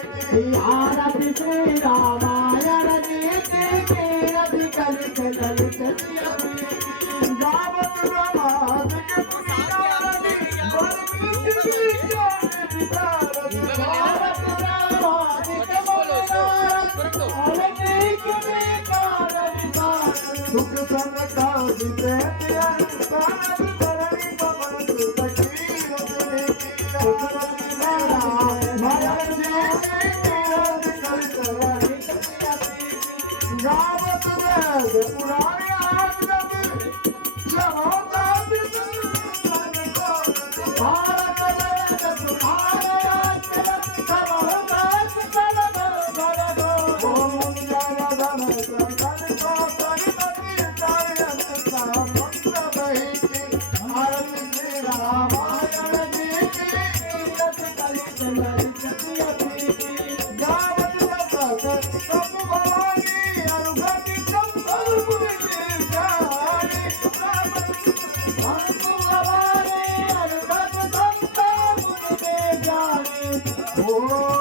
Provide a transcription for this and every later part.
आरती श्री रामायण जी की अधिकल गावत रमाद के पुनियारती बलमित की भारत रामाद के बोलनारत अलगी के कारण सुख संग जीते सानद धरणी पवन तकीर गावत पुराने आजगत लहोता भारत वेद तुम्हारे आजगत लहोता ओम ज्ञान धन संकल को परिपति तारयंत सा मंत्र बहिति आरती श्री रामायण जी की गावत सब भवानी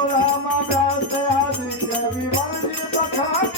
राम व्यास आदि कवि वर्णित बखान